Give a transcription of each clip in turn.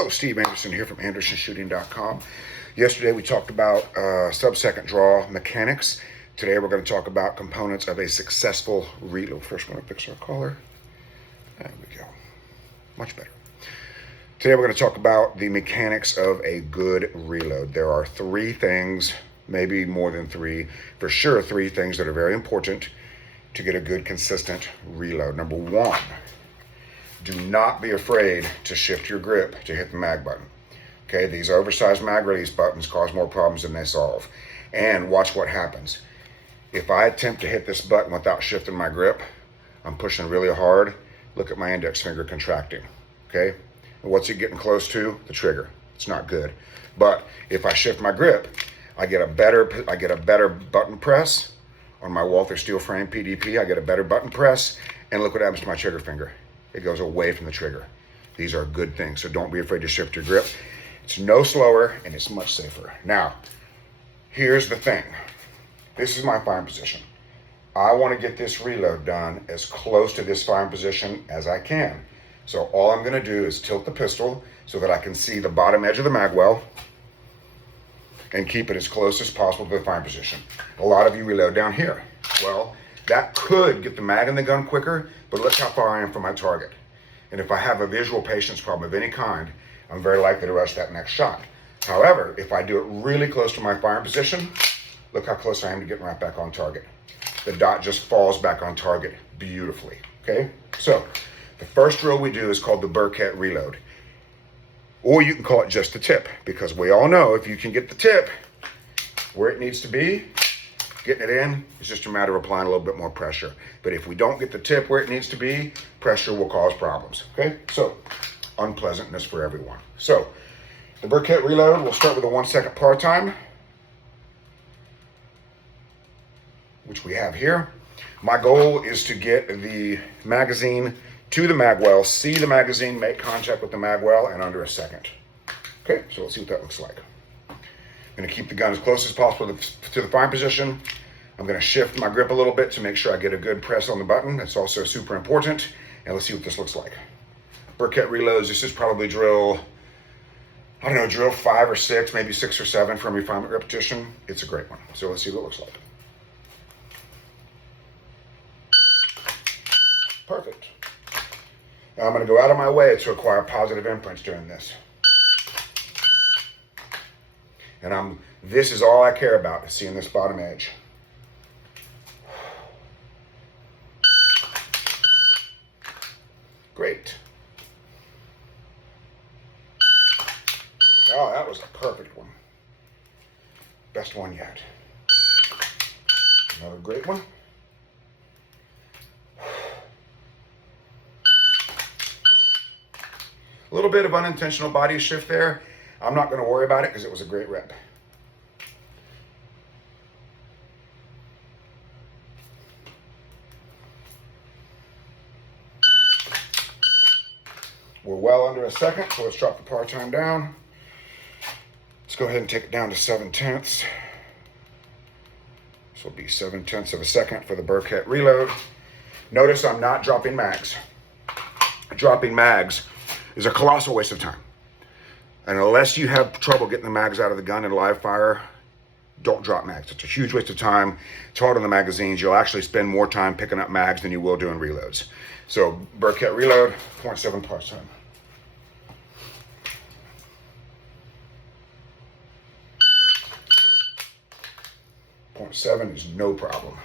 Hello, Steve Anderson here from AndersonShooting.com. Yesterday we talked about sub-second draw mechanics. Today we're going to talk about components of a successful reload. First we're going to fix our collar. There we go. Much better. Today we're going to talk about the mechanics of a good reload. There are three things, maybe more than three, for sure three things that are very important to get a good consistent reload. Number one, do not be afraid to shift your grip to hit the mag button. Okay, these oversized mag release buttons cause more problems than they solve. And watch what happens. If I attempt to hit this button without shifting my grip, I'm pushing really hard. Look at my index finger contracting. Okay, and what's it getting close to? The trigger. It's not good. But if I shift my grip, I get a better button press on my Walther steel frame PDP. I get a better button press, and look what happens to my trigger finger. It goes away from the trigger. These are good things, so don't be afraid to shift your grip. It's no slower and it's much safer. Now, here's the thing. This is my firing position. I want to get this reload done as close to this firing position as I can. So all I'm going to do is tilt the pistol so that I can see the bottom edge of the mag well and keep it as close as possible to the firing position. A lot of you reload down here. Well, that could get the mag in the gun quicker, but look how far I am from my target. And if I have a visual patience problem of any kind, I'm very likely to rush that next shot. However, if I do it really close to my firing position, look how close I am to getting right back on target. The dot just falls back on target beautifully, okay? So, the first drill we do is called the Buret reload. Or you can call it just the tip, because we all know if you can get the tip where it needs to be, getting it in is just a matter of applying a little bit more pressure. But if we don't get the tip where it needs to be, pressure will cause problems, okay? So, unpleasantness for everyone. So, the Buret reload, we'll start with a 1 second par time, which we have here. My goal is to get the magazine to the mag well, see the magazine, make contact with the mag well in under a second. Okay, so let's see what that looks like. I'm going to keep the gun as close as possible to the firing position. I'm going to shift my grip a little bit to make sure I get a good press on the button. That's also super important. And let's see what this looks like. Buret reloads, this is probably drill 5 or 6, maybe 6 or 7 from refinement repetition. It's a great one. So let's see what it looks like. Perfect. Now I'm going to go out of my way to acquire positive imprints during this. And this is all I care about, is seeing this bottom edge. Great. Oh, that was a perfect one. Best one yet. Another great one. A little bit of unintentional body shift there. I'm not going to worry about it because it was a great rep. We're well under a second, so let's drop the par time down. Let's go ahead and take it down to 7/10. This will be 7/10 of a second for the Buret reload. Notice I'm not dropping mags. Dropping mags is a colossal waste of time. And unless you have trouble getting the mags out of the gun in live fire, don't drop mags. It's a huge waste of time. It's hard on the magazines. You'll actually spend more time picking up mags than you will doing reloads. So Buret reload, 0.7 par time. .7 is no problem.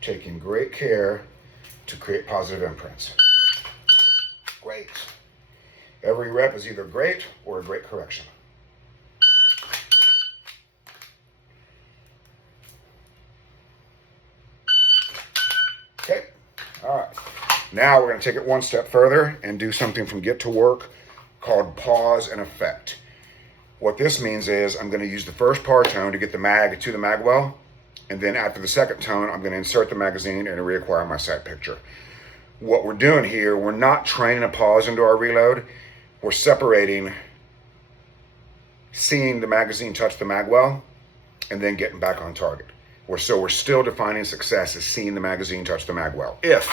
Taking great care to create positive imprints. Great. Every rep is either great or a great correction. Okay, all right. Now we're going to take it one step further and do something from get to work called pause and effect. What this means is I'm going to use the first par tone to get the mag to the mag well. And then after the second tone, I'm going to insert the magazine and reacquire my sight picture. What we're doing here, we're not training a pause into our reload. We're separating seeing the magazine touch the mag well and then getting back on target. So we're still defining success as seeing the magazine touch the mag well. If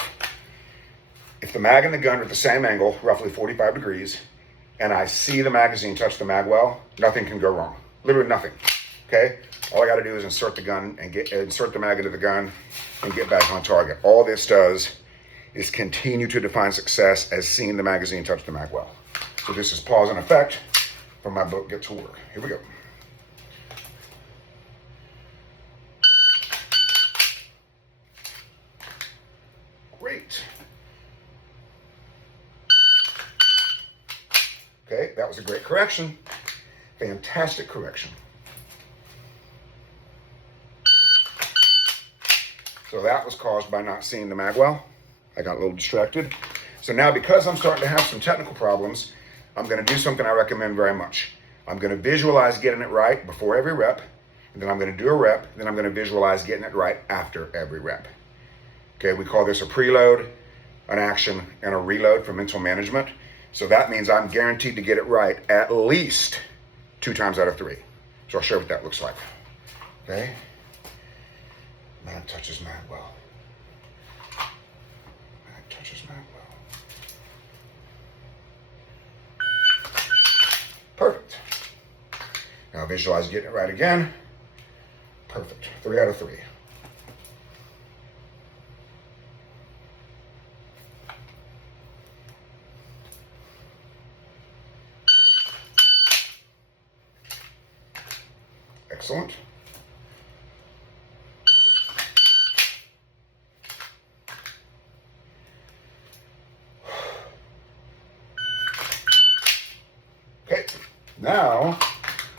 the mag and the gun are at the same angle, roughly 45 degrees, and I see the magazine touch the mag well, nothing can go wrong. Literally nothing. Okay? All I got to do is insert the gun and insert the mag into the gun and get back on target. All this does is continue to define success as seeing the magazine touch the mag well. So this is pause and effect from my book, Get to Work. Here we go. Great. Okay, that was a great correction. Fantastic correction. So that was caused by not seeing the mag well. I got a little distracted. So now, because I'm starting to have some technical problems, I'm going to do something I recommend very much. I'm going to visualize getting it right before every rep, and then I'm going to do a rep, then I'm going to visualize getting it right after every rep. Okay, we call this a preload, an action, and a reload for mental management. So that means I'm guaranteed to get it right at least 2 times out of 3. So I'll show you what that looks like. Okay? Mag touches mag well. Mag touches mag well. Perfect. Now visualize getting it right again. Perfect. 3 out of 3. Excellent. Okay, now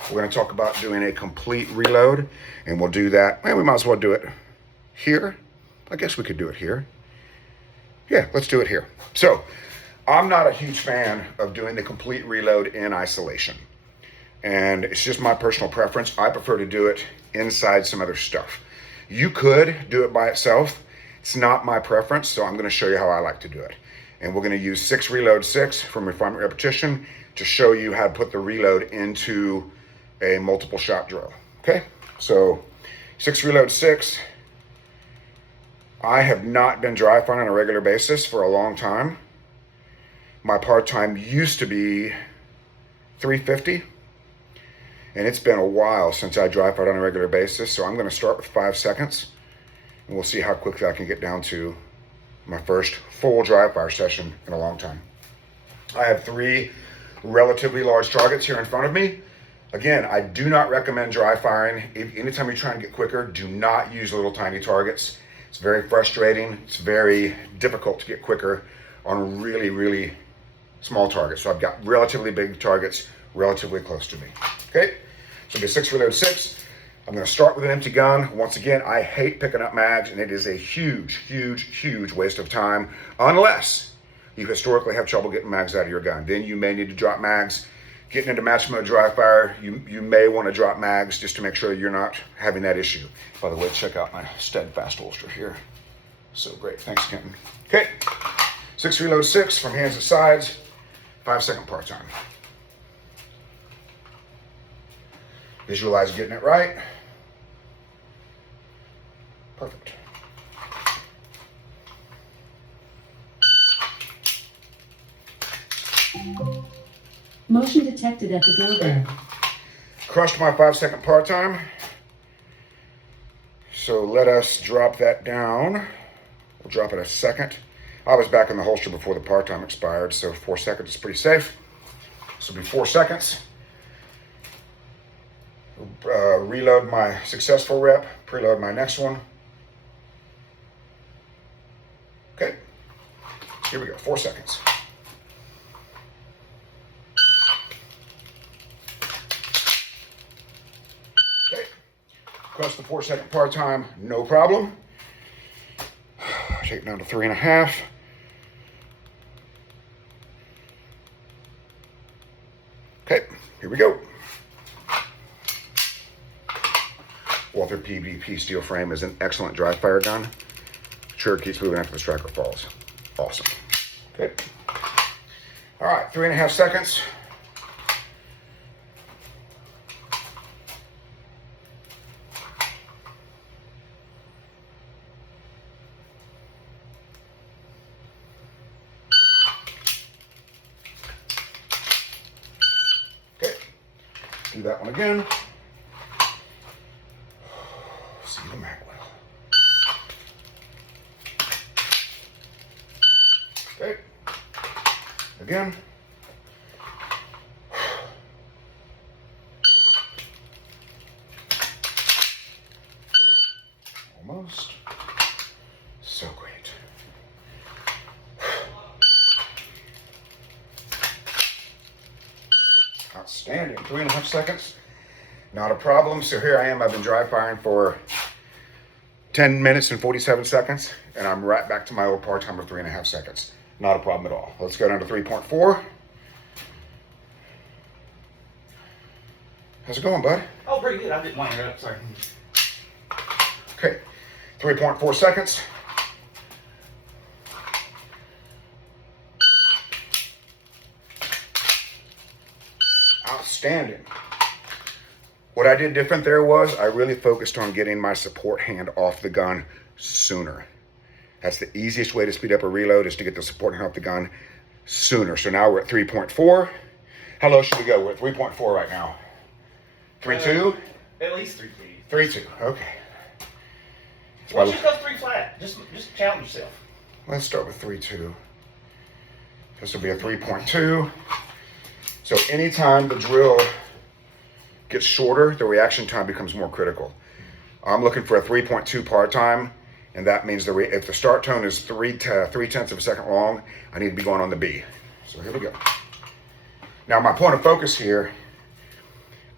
we're going to talk about doing a complete reload, and we'll do that. And we might as well do it here. I guess we could do it here. Yeah, let's do it here. So I'm not a huge fan of doing the complete reload in isolation. And it's just my personal preference. I prefer to do it inside some other stuff. You could do it by itself. It's not my preference, so I'm going to show you how I like to do it. And we're going to use 6 reload 6 from refinement repetition to show you how to put the reload into a multiple shot drill. Okay, so 6 reload 6. I have not been dry firing on a regular basis for a long time. My part time used to be 350. And it's been a while since I dry fired on a regular basis, so I'm going to start with 5 seconds, and we'll see how quickly I can get down to my first full dry fire session in a long time. I have 3 relatively large targets here in front of me. Again, I do not recommend dry firing. Anytime you're trying to get quicker, do not use little tiny targets. It's very frustrating. It's very difficult to get quicker on really, really small targets. So I've got relatively big targets relatively close to me. Okay, so it'll be 6 reload 6. I'm going to start with an empty gun. Once again, I hate picking up mags, and it is a huge, huge, huge waste of time unless you historically have trouble getting mags out of your gun. Then you may need to drop mags. Getting into match mode dry fire, you may want to drop mags just to make sure you're not having that issue. By the way, check out my Steadfast holster here. So great. Thanks, Kenton. Okay, 6 reload 6 from hands to sides, 5 second part time. Visualize getting it right. Perfect. Motion detected at the doorbell. Crushed my 5 second part time. So let us drop that down. We'll drop it a second. I was back in the holster before the part time expired, so 4 seconds is pretty safe. This will be 4 seconds. Reload my successful rep, preload my next one. Okay, here we go, 4 seconds. Okay, crush the 4 second part time, no problem. Take it down to 3.5. Okay, here we go. Walther PVP steel frame is an excellent dry fire gun. Trigger keeps moving after the striker falls. Awesome. Okay. All right, 3.5 seconds. that one again. See the mag well. Okay. Again. Almost. So great. Outstanding. 3.5 seconds. Not a problem. So here I am. I've been dry firing for 10 minutes and 47 seconds, and I'm right back to my old par time of 3.5 seconds. Not a problem at all. Let's go down to 3.4. How's it going, bud? Oh, pretty good. I didn't want to interrupt. Sorry. Okay. 3.4 seconds. Outstanding. What I did different there was I really focused on getting my support hand off the gun sooner. That's the easiest way to speed up a reload, is to get the support hand off the gun sooner. So now we're at 3.4. How low should we go? We're at 3.4 right now. 3.2? At least 3 feet. 3.2. Okay. Why don't you go 3 flat? Just challenge yourself. Let's start with 3.2. This will be a 3.2. So anytime the drill gets shorter, the reaction time becomes more critical. I'm looking for a 3.2 par time, and that means if the start tone is 3/10 of a second long, I need to be going on the B. So here we go. Now my point of focus here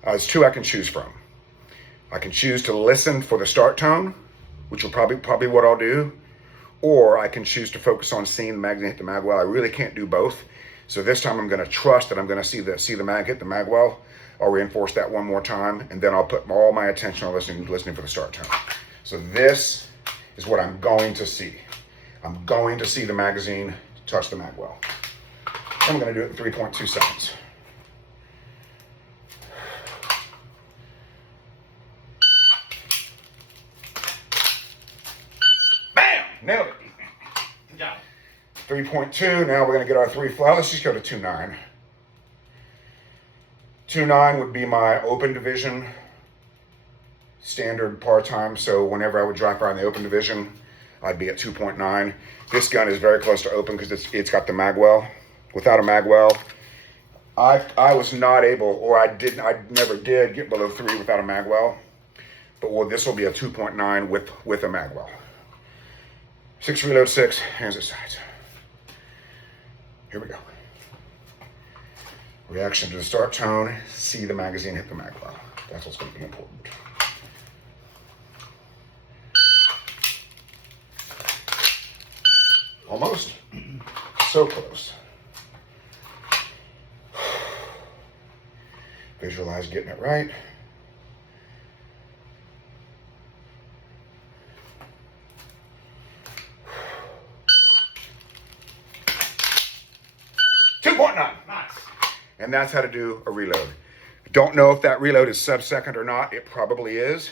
is 2 I can choose from. I can choose to listen for the start tone, which will probably what I'll do, or I can choose to focus on seeing the magazine hit the mag well. I really can't do both. So this time I'm going to trust that I'm going to see the mag hit the mag well. I'll reinforce that one more time, and then I'll put all my attention on listening for the start tone. So this is what I'm going to see. I'm going to see the magazine touch the mag well. I'm going to do it in 3.2 seconds. Bam! Nailed it. Good job. 3.2. Now we're going to get our 3 flat. Let's just go to 2.9. 2.9 would be my open division standard par time. So whenever I would dry fire in the open division, I'd be at 2.9. This gun is very close to open because it's got the mag well. Without a mag well, I was not able, or I never did get below 3 without a mag well. But this will be a 2.9 with a mag well. 6 reload 6, hands at sides. Here we go. Reaction to the start tone, see the magazine hit the mag well. That's what's going to be important. Almost. So close. Visualize getting it right. Nice. And that's how to do a reload. Don't know if that reload is sub-second or not. It probably is,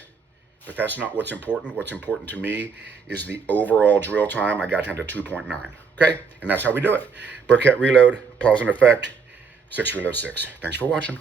but that's not what's important. What's important to me is the overall drill time. I got down to 2.9, okay? And that's how we do it. Briquette reload, pause and effect, 6 reload 6. Thanks for watching.